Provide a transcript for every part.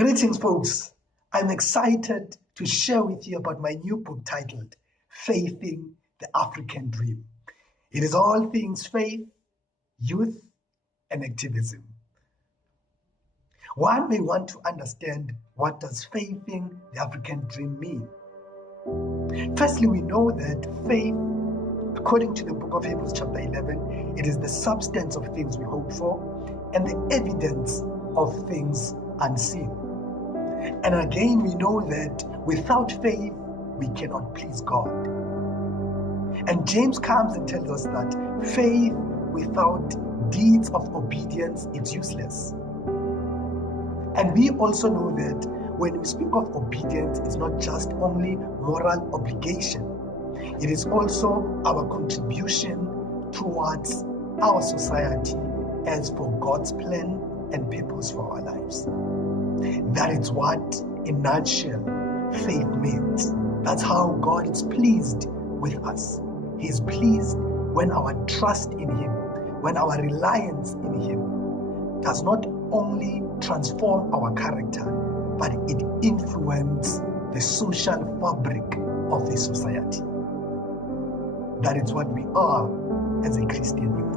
Greetings, folks. I'm excited to share with you about my new book titled Faithing the African Dream. It is all things faith, youth, and activism. One may want to understand, what does faithing the African dream mean? Firstly, we know that faith, according to the book of Hebrews chapter 11, it is the substance of things we hope for and the evidence of things unseen. And again, we know that without faith, we cannot please God. And James comes and tells us that faith without deeds of obedience is useless. And we also know that when we speak of obedience, it's not just only moral obligation. It is also our contribution towards our society as for God's plan and purpose for our lives. That is what, in a nutshell, faith means. That's how God is pleased with us. He is pleased when our trust in Him, when our reliance in Him does not only transform our character, but it influences the social fabric of the society. That is what we are as a Christian youth.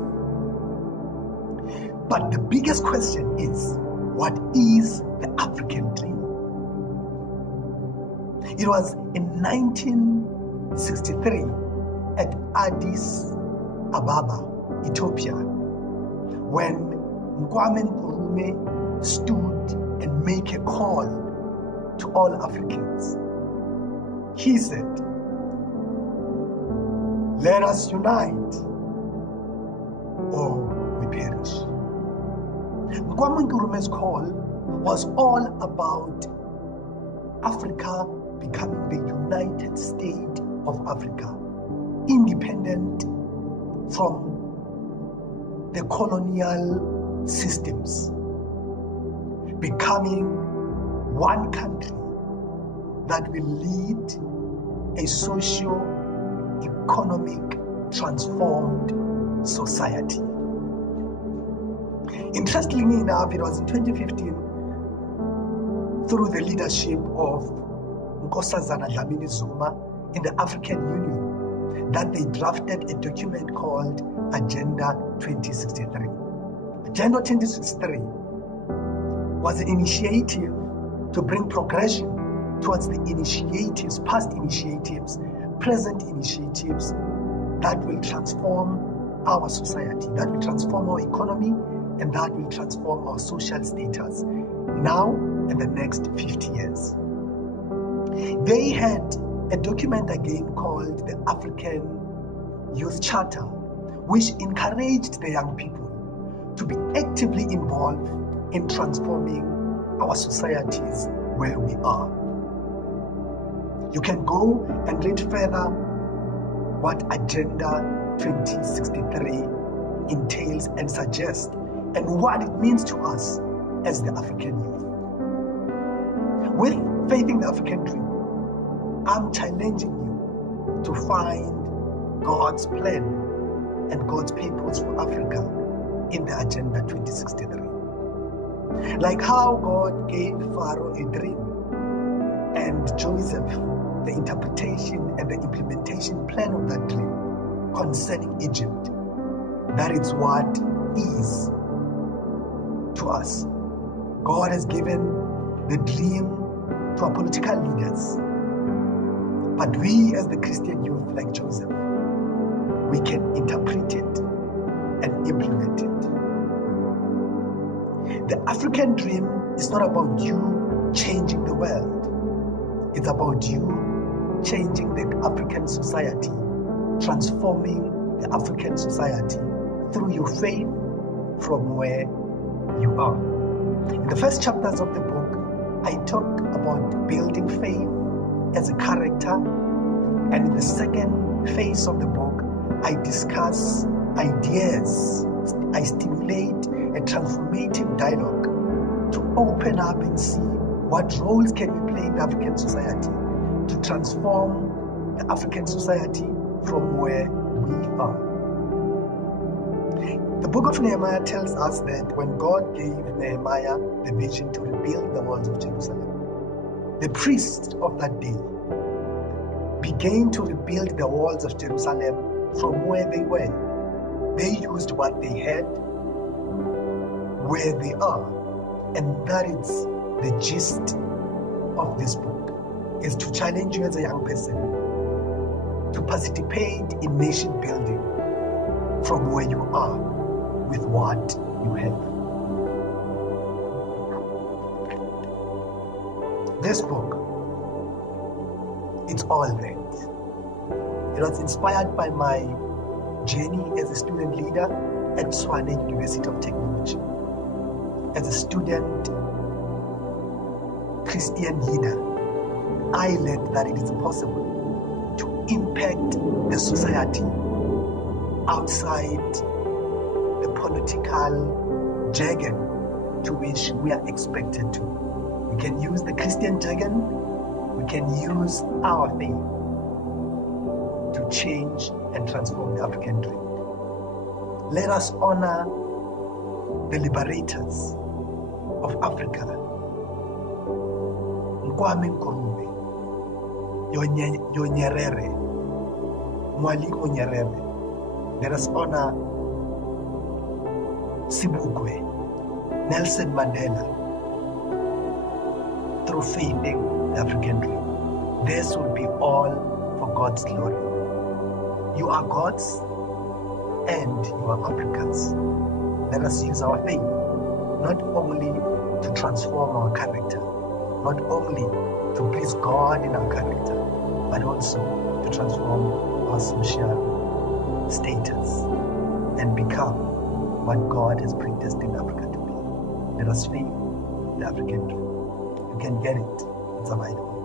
But the biggest question is, what is the African dream? It was in 1963 at Addis Ababa, Ethiopia, when Kwame Nkrumah stood and made a call to all Africans. He said, "Let us unite or we perish." Kwame Nkrumah's call was all about Africa becoming the United States of Africa, independent from the colonial systems, becoming one country that will lead a socio-economic transformed society. Interestingly enough, it was in 2015, through the leadership of Nkosazana Dlamini Zuma in the African Union, that they drafted a document called Agenda 2063. Agenda 2063 was an initiative to bring progression towards the initiatives, past initiatives, present initiatives that will transform our society, that will transform our economy, and that will transform our social status now and the next 50 years. They had a document again called the African Youth Charter, which encouraged the young people to be actively involved in transforming our societies where we are. You can go and read further what Agenda 2063 entails and suggests, and what it means to us as the African youth. With Faithing the African Dream, I'm challenging you to find God's plan and God's purpose for Africa in the Agenda 2063. Like how God gave Pharaoh a dream and Joseph the interpretation and the implementation plan of that dream concerning Egypt. That is what is to us. God has given the dream to our political leaders, but we as the Christian youth, like Joseph, we can interpret it and implement it. The African dream is not about you changing the world. It's about you changing the African society, transforming the African society through your faith from where you are. In the first chapters of the book, I talk about building faith as a character, and in the second phase of the book, I discuss ideas. I stimulate a transformative dialogue to open up and see what roles can we play in the African society to transform the African society from where we are. The book of Nehemiah tells us that when God gave Nehemiah the vision to rebuild the walls of Jerusalem, the priests of that day began to rebuild the walls of Jerusalem from where they were. They used what they had where they are. And that is the gist of this book, is to challenge you as a young person to participate in nation building from where you are with what you have. This book, it's all that. It was inspired by my journey as a student leader at Tshwane University of Technology. As a student Christian leader, I learned that it is possible to impact the society outside the political jargon to which we are expected to. We can use the Christian jargon, we can use our faith to change and transform the African dream. Let us honor the liberators of Africa. Kwame Nkrumah, Nyerere, Mwalimu Nyerere. Let us honor Sibukwe, Nelson Mandela, through feeding the African dream. This will be all for God's glory. You are God's and you are Africans. Let us use our faith not only to transform our character, not only to please God in our character, but also to transform our social status and become what God has predestined Africa to be. Let us faith the African dream. You can get it. It's available.